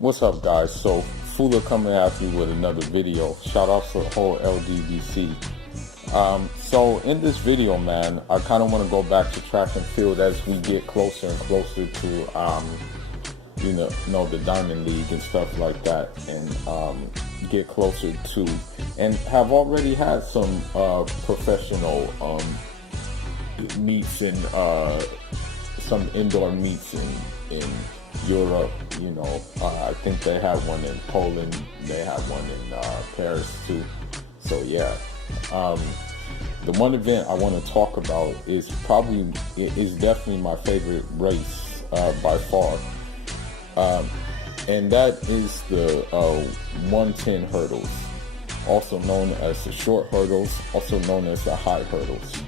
What's up, guys? So Fula coming at you with another video. Shout out to the whole LDBC. So in this video, man, I kind of want to go back to track and field as we get closer and closer to the Diamond League and stuff like that, and get closer to, and have already had some professional meets and some indoor meets in Europe. I think they had one in Poland, they had one in Paris too. So yeah, the one event I want to talk about is definitely my favorite race by far, and that is the 110 hurdles, also known as the short hurdles, also known as the high hurdles.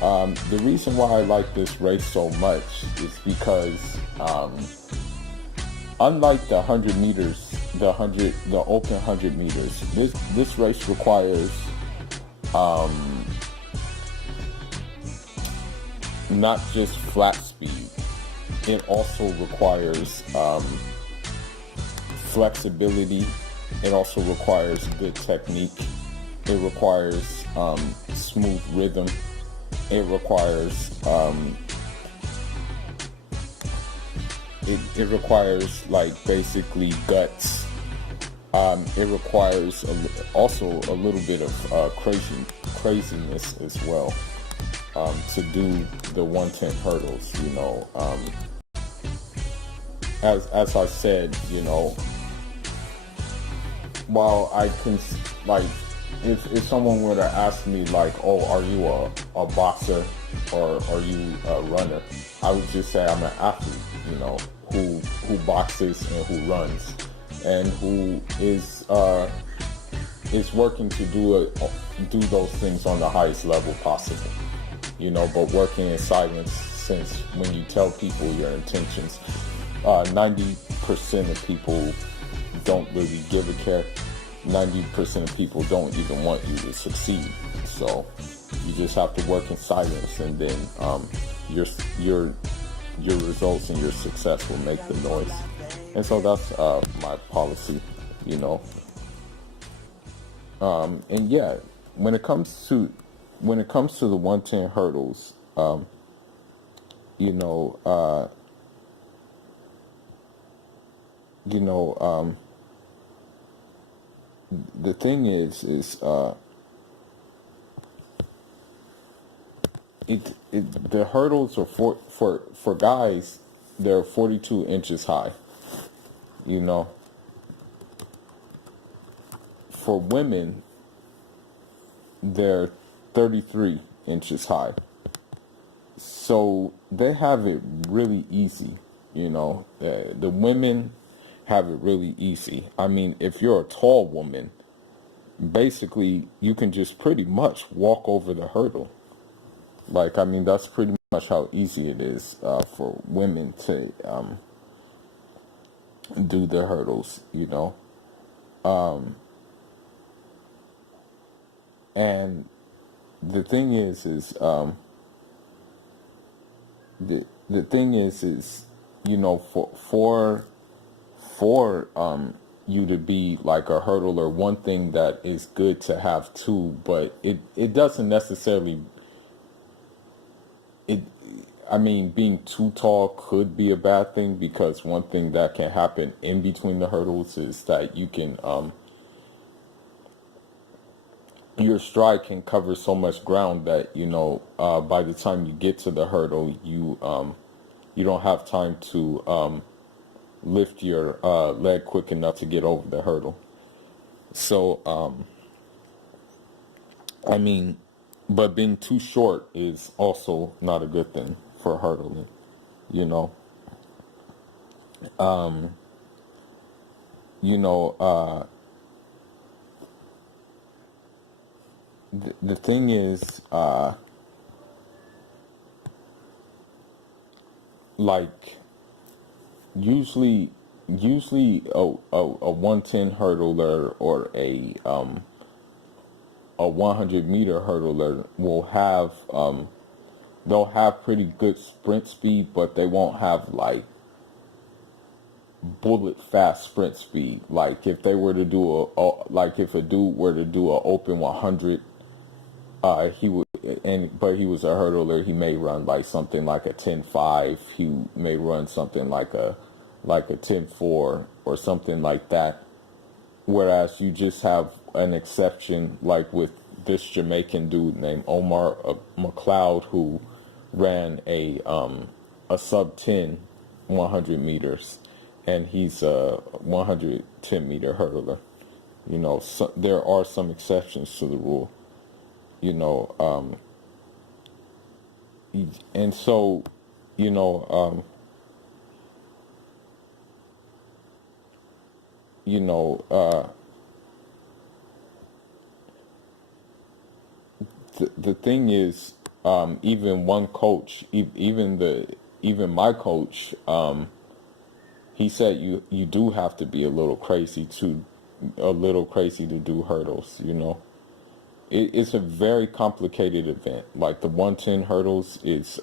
The reason why I like this race so much is because unlike the 100 meters, the open 100 meters, this race requires not just flat speed. It also requires flexibility. It also requires good technique. It requires smooth rhythm. It requires it requires like basically guts. It requires also a little bit of craziness as well to do the 110 hurdles. As I said, while I can, like, if someone were to ask me like, oh, are you a boxer or are you a runner, I would just say I'm an athlete, who boxes and who runs and who is working to do those things on the highest level possible, but working in silence, since when you tell people your intentions, 90% of people don't really give a care. 90% of people don't even want you to succeed. So you just have to work in silence, and then your results and your success will make the noise. And so that's my policy, and yeah, when it comes to the 110 hurdles, the thing is the hurdles are for guys, they're 42 inches high. For women, they're 33 inches high. So they have it really easy. The women have it really easy. I mean, if you're a tall woman, basically you can just pretty much walk over the hurdle. Like, I mean, that's pretty much how easy it is for women to do the hurdles, and the thing is the thing is for you to be like a hurdler, one thing that is good to have too, but it doesn't necessarily, being too tall could be a bad thing, because one thing that can happen in between the hurdles is that you can your stride can cover so much ground that by the time you get to the hurdle, you don't have time to lift your leg quick enough to get over the hurdle. So but being too short is also not a good thing for hurdling, the thing is, like, usually a 110 hurdler or a 100-meter hurdler will have they'll have pretty good sprint speed, but they won't have like bullet fast sprint speed. Like if they were to do like if a dude were to do a open 100, he would, but he was a hurdler. He may run like something like a 10.5. He may run something like a 10.4 or something like that. Whereas you just have an exception, like with this Jamaican dude named Omar McLeod, who ran a sub 10 100 meters, and he's a 110-meter hurdler. You know, so there are some exceptions to the rule. You know, and so, you know, you know, the thing is, even one coach, even my coach, he said you do have to be a little crazy to do hurdles. You know, it's a very complicated event. Like the 110 hurdles is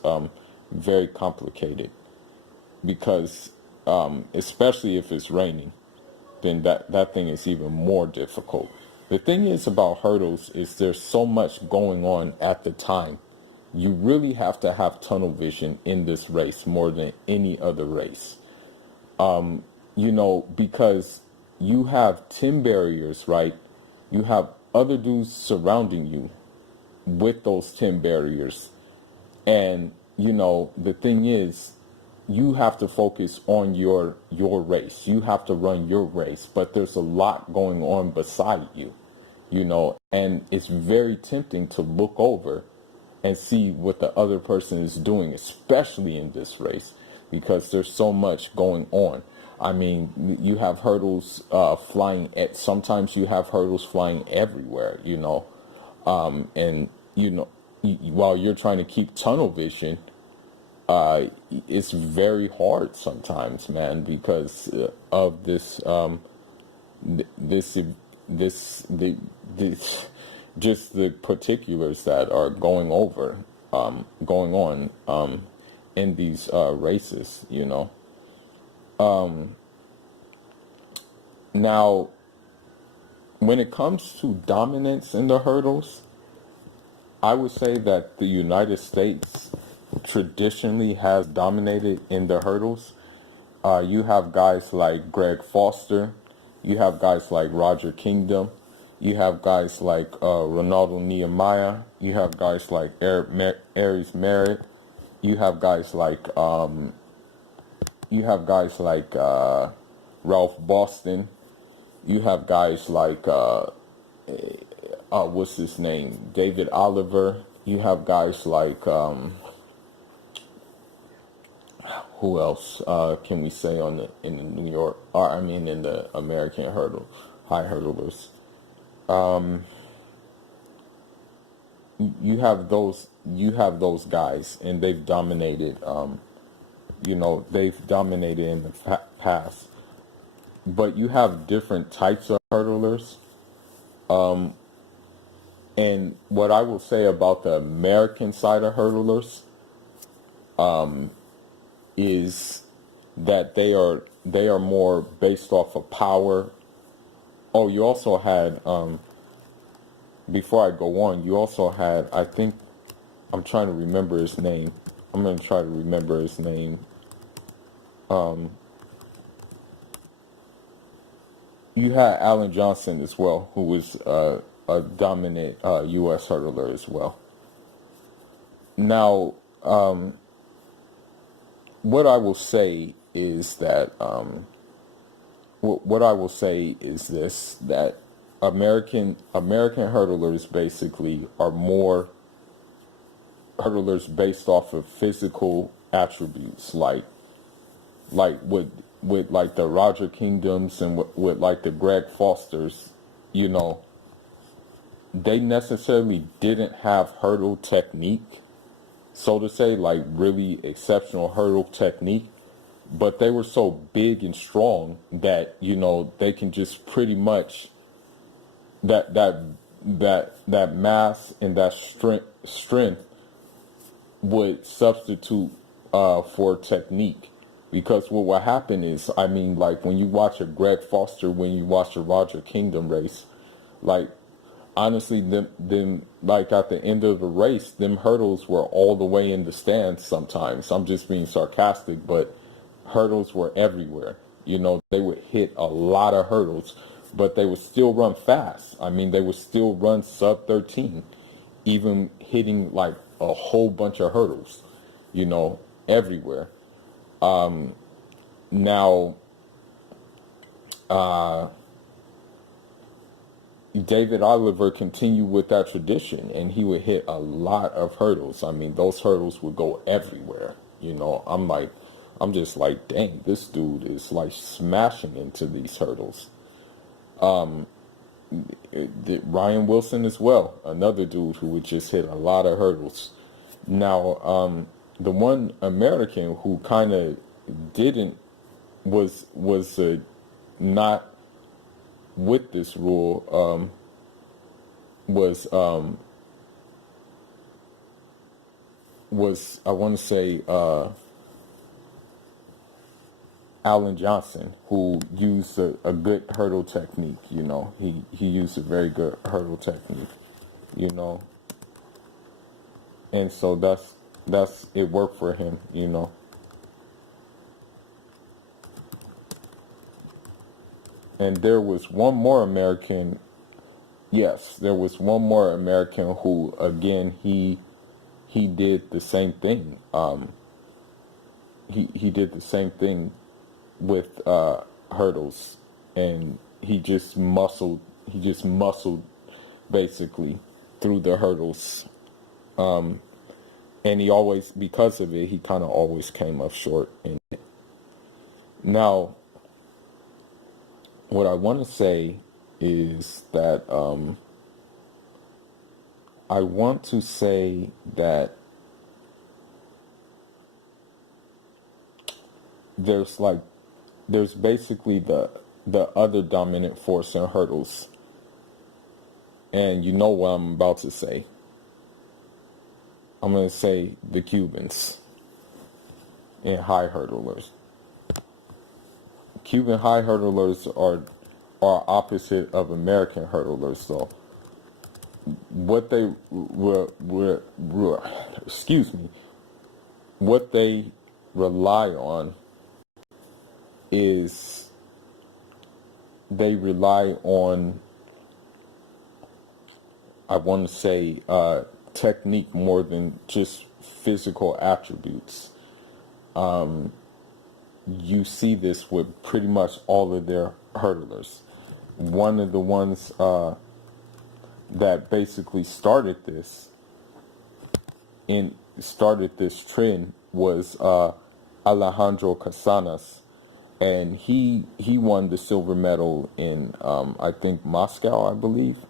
very complicated because especially if it's raining, then that thing is even more difficult. The thing is about hurdles is there's so much going on at the time. You really have to have tunnel vision in this race more than any other race. You know, because you have 10 barriers, right? You have other dudes surrounding you with those 10 barriers. And, you know, the thing is, you have to focus on your race. You have to run your race, but there's a lot going on beside you, you know, and it's very tempting to look over and see what the other person is doing, especially in this race, because there's so much going on. I mean, you have hurdles flying sometimes you have hurdles flying everywhere, you know, and, you know, while you're trying to keep tunnel vision, it's very hard sometimes, man, because of this, just the particulars that are going on in these races, you know. Now, when it comes to dominance in the hurdles, I would say that the United States traditionally has dominated in the hurdles. You have guys like Greg Foster, you have guys like Roger Kingdom, you have guys like Ronaldo Nehemiah, you have guys like Aries Merritt, you have guys like Ralph Boston, you have guys like what's his name, David Oliver, you have guys like who else can we say in the New York, or I mean in the American high hurdlers? You have those guys, and they've dominated. You know, they've dominated in the past. But you have different types of hurdlers. And what I will say about the American side of hurdlers is that they are more based off of power. Oh, you also had before I go on, you also had, I think, I'm trying to remember his name. I'm going to try to remember his name. You had Alan Johnson as well, who was a dominant U.S. hurdler as well. Now, what I will say is that what I will say is this: that American hurdlers basically are more hurdlers based off of physical attributes, like with like the Roger Kingdoms and with like the Greg Fosters, you know, they necessarily didn't have hurdle technique, so to say, like really exceptional hurdle technique, but they were so big and strong that, you know, they can just pretty much that mass and that strength would substitute for technique. Because what will happen is, I mean, like when you watch a Greg Foster, when you watch a Roger Kingdom race, like honestly, them like at the end of the race, them hurdles were all the way in the stands. Sometimes I'm just being sarcastic, but hurdles were everywhere. You know, they would hit a lot of hurdles, but they would still run fast. I mean, they would still run sub 13, even hitting like a whole bunch of hurdles. You know, everywhere. Now, David Oliver continued with that tradition, and he would hit a lot of hurdles. I mean, those hurdles would go everywhere. You know, I'm just like, dang, this dude is like smashing into these hurdles. Ryan Wilson as well, another dude who would just hit a lot of hurdles. Now, the one American who kind of didn't was not with this rule was I want to say Alan Johnson, who used a good hurdle technique. You know, he used a very good hurdle technique. You know, and so that's it worked for him. You know. And there was one more American. Yes, there was one more American who, again, he did the same thing. He did the same thing with hurdles, and he just muscled. He just muscled basically through the hurdles. And he always, because of it, he kind of always came up short in it. Now, what I want to say is that I want to say that there's basically the other dominant force in hurdles, and you know what I'm about to say. I'm going to say the Cubans and high hurdlers. Cuban high hurdlers are opposite of American hurdlers. So what they what they rely on is they rely on, I want to say, technique more than just physical attributes. You see this with pretty much all of their hurdlers. One of the ones that basically started this trend was Alejandro Casanas, and he won the silver medal in I think Moscow, I believe,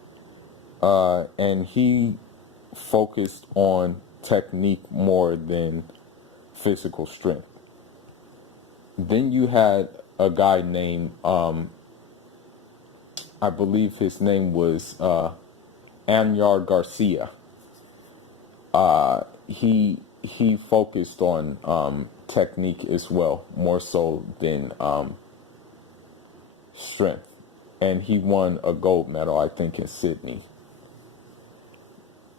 and he focused on technique more than physical strength. Then you had a guy named, I believe his name was Anyar Garcia. He focused on technique as well, more so than strength, and he won a gold medal, I think, in Sydney.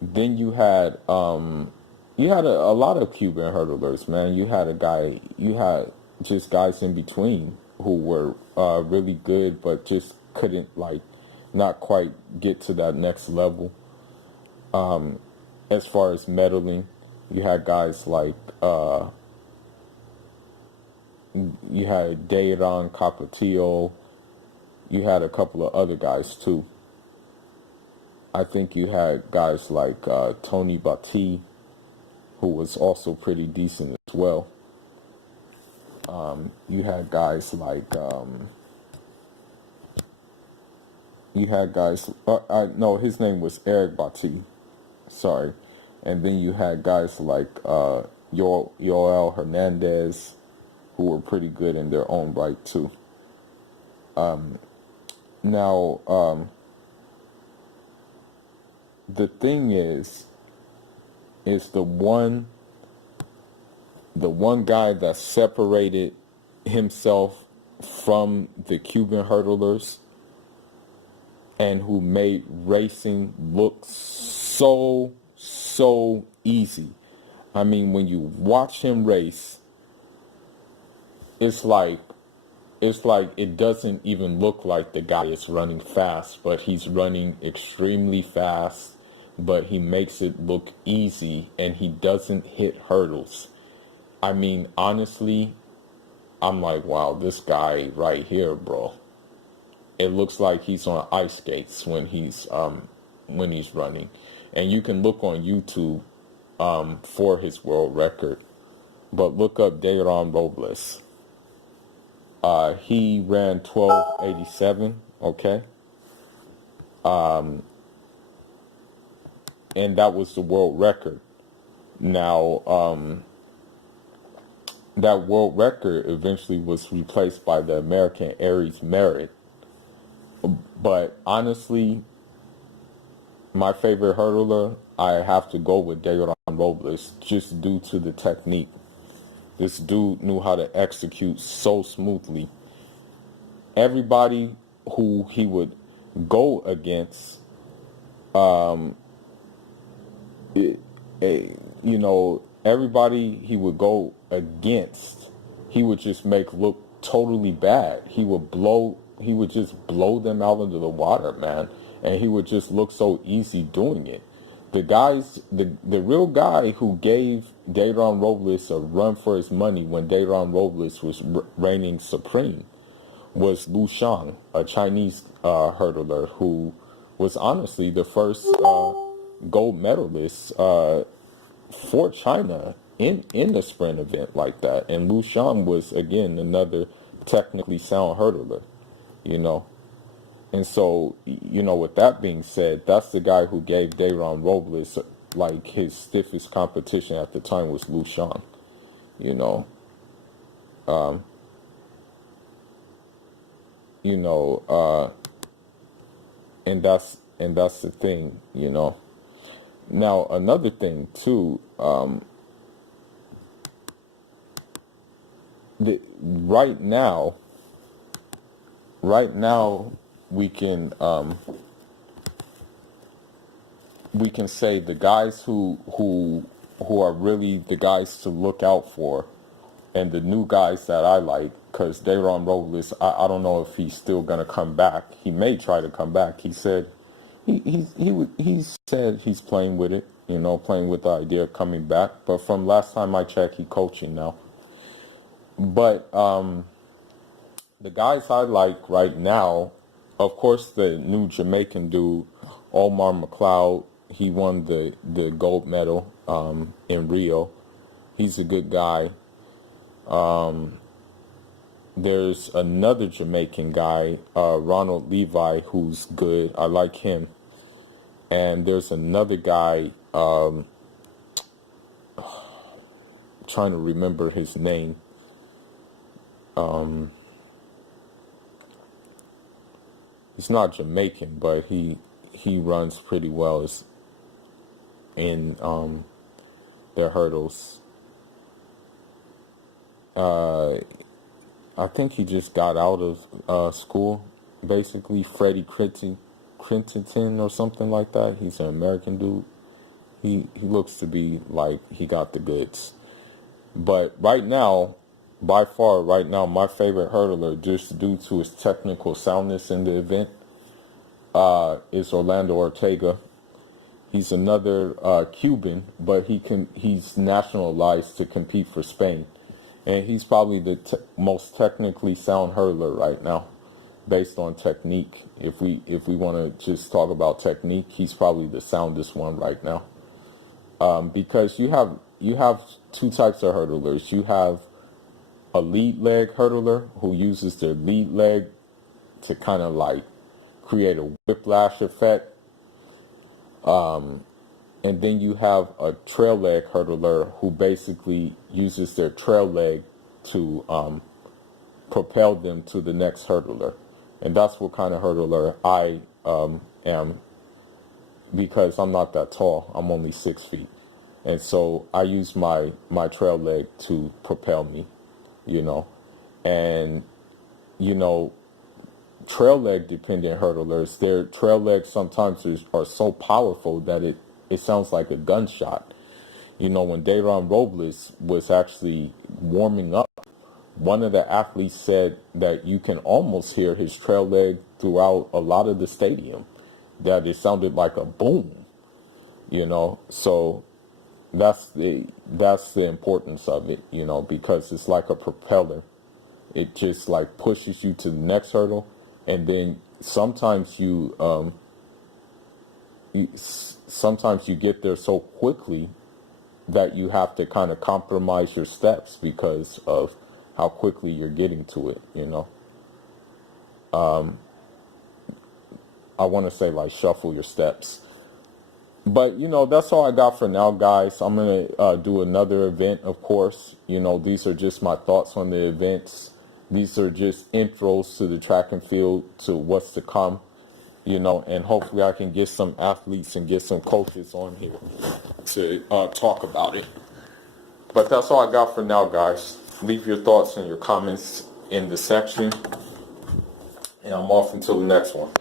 Then you had a lot of Cuban hurdlers, man. You had just guys in between who were really good, but just couldn't not quite get to that next level. As far as medaling, you had guys like you had Dayron Capatillo. You had a couple of other guys too. I think you had guys like Tony Batti, who was also pretty decent as well. You had guys like no, his name was Eric Batti, sorry. And then you had guys like Yoel Hernandez, who were pretty good in their own right too. Now, the thing is the one guy that separated himself from the Cuban hurdlers and who made racing look so easy. I mean, when you watch him race, it's like it doesn't even look like the guy is running fast, but he's running extremely fast, but he makes it look easy and he doesn't hit hurdles. I mean, honestly, I'm like, wow, this guy right here, bro. It looks like he's on ice skates when he's running. And you can look on YouTube for his world record. But look up Dayron Robles. He ran 12:87, okay? And that was the world record. Now, that world record eventually was replaced by the American Aries Merritt. But honestly, my favorite hurdler, I have to go with Dayron Robles just due to the technique. This dude knew how to execute so smoothly. Everybody who he would go against, everybody he would go against, he would just make look totally bad. He would just blow them out into the water, man. And he would just look so easy doing it. The real guy who gave Dayron Robles a run for his money when Dayron Robles was reigning supreme was Lu Shang, a Chinese hurdler who was honestly the first gold medalist for China in the sprint event like that. And Lu Shang was, again, another technically sound hurdler, you know. And so, with that being said, that's the guy who gave Dayron Robles, like, his stiffest competition at the time was Lu Shang, you know. Um, and that's the thing, you know. Now, another thing, too, right now, we can say the guys who are really the guys to look out for, and the new guys that I like, because Dayron Robles, I don't know if he's still gonna come back. He may try to come back. He said he said he's playing with it, playing with the idea of coming back. But from last time I checked, he's coaching now. But the guys I like right now, of course, the new Jamaican dude, Omar McLeod, he won the gold medal in Rio. He's a good guy. There's another Jamaican guy, Ronald Levi, who's good. I like him. And there's another guy, trying to remember his name. He's not Jamaican, but he runs pretty well in their hurdles. I think he just got out of school, basically. Freddie Crinton or something like that. He's an American dude. He looks to be like he got the goods. But right now, by far, my favorite hurdler, just due to his technical soundness in the event, is Orlando Ortega. He's another Cuban, but he's nationalized to compete for Spain. And he's probably the most technically sound hurdler right now, based on technique. If we want to just talk about technique, he's probably the soundest one right now. Because you have two types of hurdlers. You have a lead leg hurdler who uses their lead leg to kind of like create a whiplash effect. And then you have a trail leg hurdler who basically uses their trail leg to propel them to the next hurdler. And that's what kind of hurdler I am, because I'm not that tall. I'm only 6 feet. And so I use my trail leg to propel me, And, you know, trail leg dependent hurdlers, their trail legs sometimes are so powerful that it sounds like a gunshot. You know, when Dayron Robles was actually warming up, one of the athletes said that you can almost hear his trail leg throughout a lot of the stadium, that it sounded like a boom, you know. So that's the importance of it, you know, because it's like a propeller. It just like pushes you to the next hurdle, and then sometimes you get there so quickly that you have to kind of compromise your steps because of how quickly you're getting to it, you know. I want to say like shuffle your steps. But, you know, that's all I got for now, guys. I'm going to do another event, of course. You know, these are just my thoughts on the events. These are just intros to the track and field, to what's to come, you know, and hopefully I can get some athletes and get some coaches on here to talk about it. But that's all I got for now, guys. Leave your thoughts and your comments in the section. And I'm off until the next one.